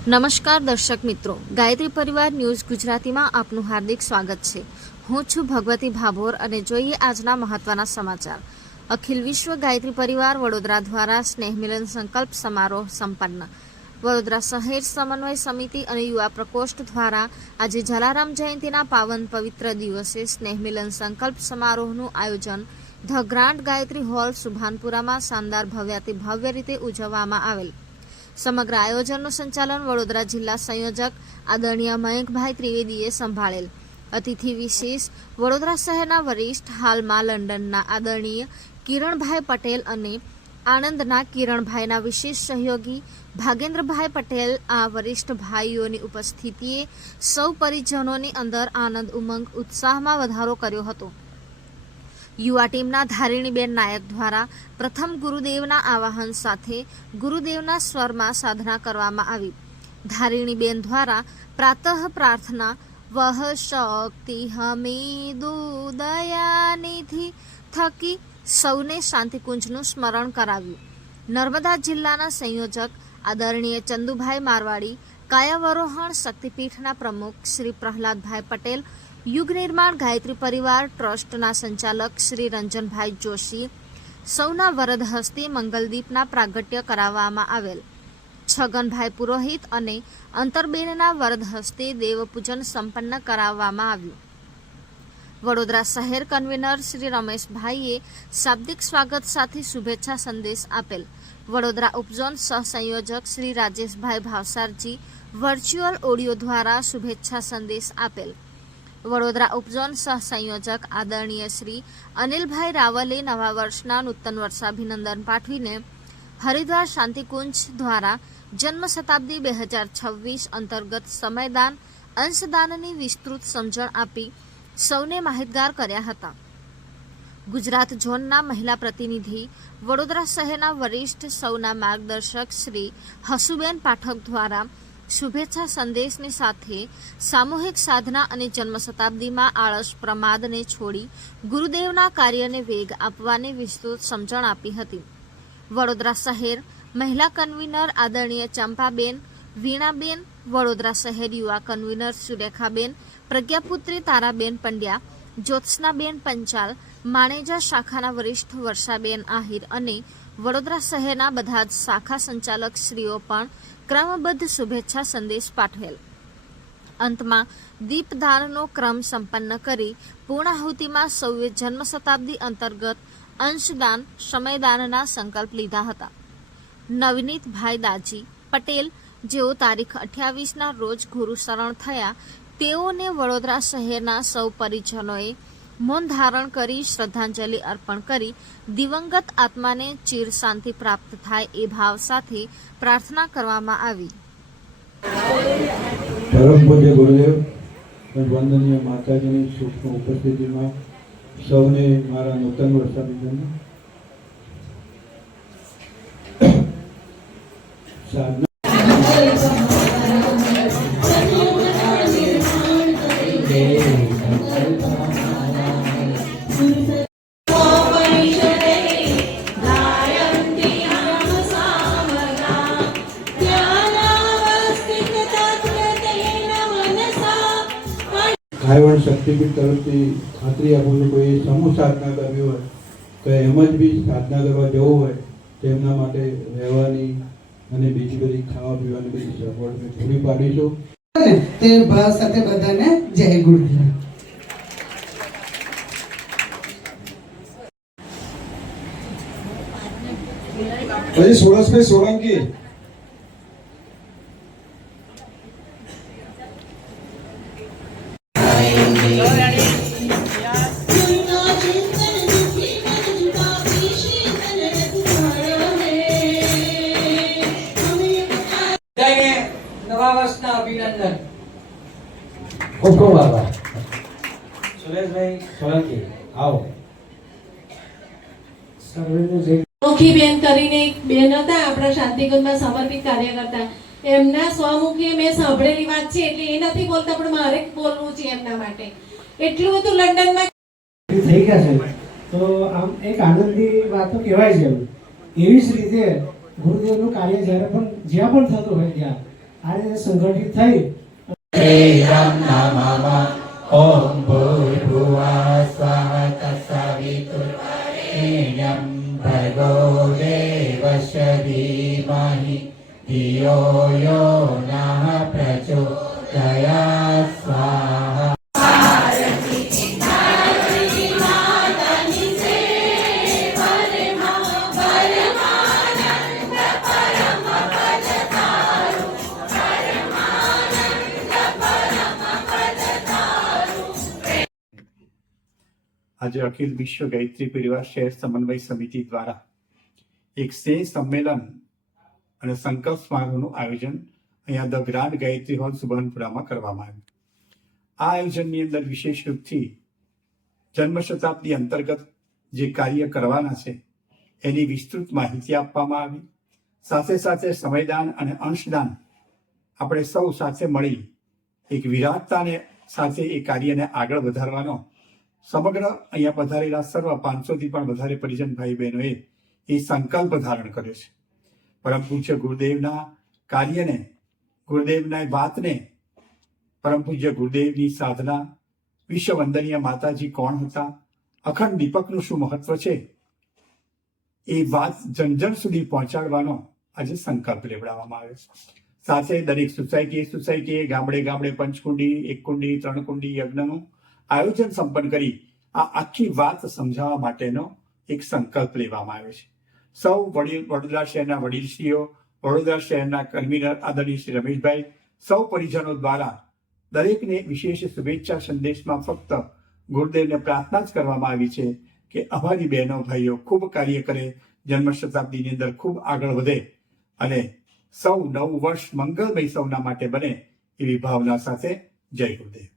નમસ્કાર દર્શક મિત્રો, ગાયત્રી પરિવાર ન્યૂઝ ગુજરાતીમાં આપનું હાર્દિક સ્વાગત છે। હું છું ભગવતી ભાભોર અને જોઈએ આજના મહત્વના સમાચાર। અખિલ વિશ્વ ગાયત્રી પરિવાર વડોદરા દ્વારા સ્નેહ મિલન સંકલ્પ સમારોહ સંપન્ન। વડોદરા શહેર સમન્વય સમિતિ અને યુવા પ્રકોષ્ઠ દ્વારા આજે જલારામ જયંતિના પાવન પવિત્ર દિવસે સ્નેહ મિલન સંકલ્પ સમારોહનું આયોજન ધ ગ્રાન્ડ ગાયત્રી હોલ સુભાનપુરામાં શાનદાર ભવ્યાતિ ભવ્ય રીતે ઉજવવામાં આવેલ। સમગ્ર આયોજનનું સંચાલન વડોદરા જિલ્લા સંયોજક આદરણીય મયંકભાઈ ત્રિવેદીએ સંભાળેલ। અતિથિ વિશેષ વડોદરા શહેરના વરિષ્ઠ હાલમાં લંડનના આદરણીય કિરણભાઈ પટેલ અને આણંદના કિરણભાઈના વિશેષ સહયોગી ભાગેન્દ્રભાઈ પટેલ। આ વરિષ્ઠ ભાઈઓની ઉપસ્થિતિએ સૌ પરિજનોની અંદર આનંદ ઉમંગ ઉત્સાહમાં વધારો કર્યો હતો। યુવા ટીમના ધારિણીબેન નાયક દ્વારા પ્રથમ ગુરુદેવના આવાહન સાથે ગુરુદેવના સ્વરમાં સાધના કરવામાં આવી। ધારિણીબેન દ્વારા પ્રાતઃ પ્રાર્થના વહ શક્તિ હમીદુ દયાનિધિ થકી સૌને શાંતિકુંજનું સ્મરણ કરાવ્યું। નર્મદા જિલ્લાના સંયોજક આદરણીય ચંદુભાઈ મારવાડી, કાયાવરોહણ શક્તિપીઠના પ્રમુખ શ્રી પ્રહલાદભાઈ પટેલ, યુગ નિર્માણ ગાયત્રી પરિવાર ટ્રસ્ટના સંચાલક શ્રી રંજનભાઈ જોશી સૌના વરદ હસ્તે મંગલદીપના પ્રાગટ્ય કરાવવામાં આવેલ। છગનભાઈ પુરોહિત અને અંતરબેનના વરદ હસ્તે દેવપૂજન સંપન્ન કરાવવામાં આવ્યું। વડોદરા શહેર કન્વીનર શ્રી રમેશભાઈએ શાબ્દિક સ્વાગત સાથે શુભેચ્છા સંદેશ આપેલ। વડોદરા ઉપઝોન સહસંયોજક શ્રી રાજેશભાઈ ભાવસારજી વર્ચ્યુઅલ ઓડિયો દ્વારા શુભેચ્છા સંદેશ આપેલ। વડોદરા ઉપઝોન સહસંયોજક આદરણીય શ્રી અનિલભાઈ રાવલે નવા વર્ષના નૂતન વર્ષાભિનંદન પાઠવીને હરિદ્વાર શાંતિકુંજ દ્વારા જન્મ શતાબ્દી 2026 અંતર્ગત સમયદાન અંશદાનની વિસ્તૃત સમજણ આપી સૌને માહિતગાર કર્યા હતા। ગુજરાત ઝોનના મહિલા પ્રતિનિધિ વડોદરા શહેરના વરિષ્ઠ સૌના માર્ગદર્શક શ્રી હસુબેન પાઠક દ્વારા શુભેચ્છા સંદેશની સાથે સામૂહિક સાધના અને જન્મ શતાબ્દીમાં આળસ પ્રમાદને છોડી ગુરુદેવના કાર્યને વેગ આપવાની વિસ્તૃત સમજણ આપી હતી। વડોદરા શહેર મહિલા કન્વીનર આદરણીય ચંપાબેન, વીણાબેન, વડોદરા શહેર યુવા કન્વીનર સુરેખાબેન, પ્રજ્ઞાપુત્રી તારાબેન પંડ્યા, જ્યોત્સનાબેન પંચાલ, માણેજા શાખાના વરિષ્ઠ વર્ષાબેન આહિર અને વડોદરા શહેરના બધા જ શાખા સંચાલક શ્રીઓ પણ ક્રમબદ્ધ શુભેચ્છા સંદેશ પાઠવેલ। અંતમાં દીપદાનનો ક્રમ સંપન્ન કરી પૂર્ણાહુતિમાં સૌએ જન્મ શતાબ્દી અંતર્ગત અંશદાન સમયદાનના સંકલ્પ લીધા હતા। નવનીતભાઈ દાજી પટેલ, જેઓ તારીખ 28ના રોજ ગુરુ શરણ થયા, તેઓને વડોદરા શહેરના સૌ પરિજનોએ મૌન ધારણ કરી શ્રદ્ધાંજલિ અર્પણ કરી દિવંગત આત્માને ચિર શાંતિ પ્રાપ્ત થાય એ ભાવ સાથે પ્રાર્થના કરવામાં આવી। પરમ પૂજ્ય ગુરુદેવ વંદનીય માતાજીની સૂક્ષ્મ ઉપસ્થિતિમાં સૌને મારા નૂતન વર્ષાભિનંદન। સાધના ખાયવડ શક્તિપીઠ તરફથી ખાતરી આપું છું, કોઈ સમૂહ સાધના કરવી હોય તો એમ જ બી સાધના કરવા જવું હોય તો એમના માટે રહેવાની અને બીજી બધી ખાવા પીવાની બધી સગવડ પૂરી પાડીશું। તે ભાવ સાથે બધાને જય ગુરુદેવ। પછી સોળસભાઈ સોલંકી નવા વર્ષના અભિનંદન। ખૂબ ખૂબ આભાર। સુરેશભાઈ સોલંકી આવો। મુખીબેન કરીને એક બેન હતા આપણા શાંતિકુંજમાં સમર્પિત કાર્યકર્તા, એમના સ્વમુખી મેં સાંભળેલી વાત છે એટલે એ નથી બોલતા પણ મારે બોલવું છે એમના માટે। એટલું બધું લંડનમાં થઈ ગયા છે તો આમ એક આનંદની વાતો કહેવાય છે। એવી જ રીતે ગુરુદેવનું કાર્ય જ્યારે પણ જ્યાં પણ થતું હોય ત્યાં આ રીતે સંગઠિત થઈ શ્રીરામ નમઃ ઓમ ભૂર્ભુવઃ સ્વઃ તત્સવિતુર્વરેણ્યં ભર્ગો દેવસ્ય ધીમહિ ધિયો યો નઃ પ્રચોદયાत् સ્વાહા. આજે અખિલ વિશ્વ ગાયત્રી પરિવાર શહેર સમન્વય સમિતિ દ્વારા એક સ્નેહ સંમેલન અને સંકલ્પ સમારોહનું આયોજન અહીંયા ધ ગ્રાન્ડ ગાયત્રી હોલ સુબર્ણપુરામાં કરવામાં આવ્યું. આ આયોજનની અંદર વિશેષ રૂપથી જન્મ શતાબ્દી અંતર્ગત જે કાર્ય કરવાના છે એની વિસ્તૃત માહિતી આપવામાં આવી. સાથે સાથે સમયદાન અને અંશદાન આપણે સૌ સાથે મળી એક વિરાટતાને સાથે એ કાર્યને આગળ વધારવાનો સમગ્ર અહીંયા પધારેલા સર્વ 500થી પણ વધારે પરિજન ભાઈ બહેનોએ એ સંકલ્પ ધારણ કર્યો છે. પરમ પૂજ્ય ગુરુદેવના કાર્યને, ગુરુદેવના વાતને, પરમ પૂજ્ય ગુરુદેવની સાધના, વિશ્વ વંદનીય માતાજી કોણ હતા, અખંડ દીપકનું શું મહત્વ છે, એ વાત જન સુધી પહોંચાડવાનો આજે સંકલ્પ લેવડાવવામાં આવ્યો છે. સાથે દરેક સોસાયટીએ ગામડે ગામડે પંચકુંડી, એક કુંડી, 3 કુંડી યજ્ઞનું આયોજન સંપન્ન કરી આ આખી વાત સમજાવવા માટેનો એક સંકલ્પ લેવામાં આવ્યો છે. સૌ વડોદરા શહેરના વડીલશ્રીઓ, વડોદરા શહેરના કન્વીનર આદરણીય શ્રી રમેશભાઈ, સૌ પરિજનો દ્વારા દરેકને વિશેષ શુભેચ્છા સંદેશમાં ફક્ત ગુરુદેવને પ્રાર્થના જ કરવામાં આવી છે કે અમારી બહેનો ભાઈઓ ખૂબ કાર્ય કરે, જન્મ શતાબ્દીની અંદર ખૂબ આગળ વધે અને સૌ નવું વર્ષ મંગલમય સૌના માટે બને એવી ભાવના સાથે જય ગુરુદેવ.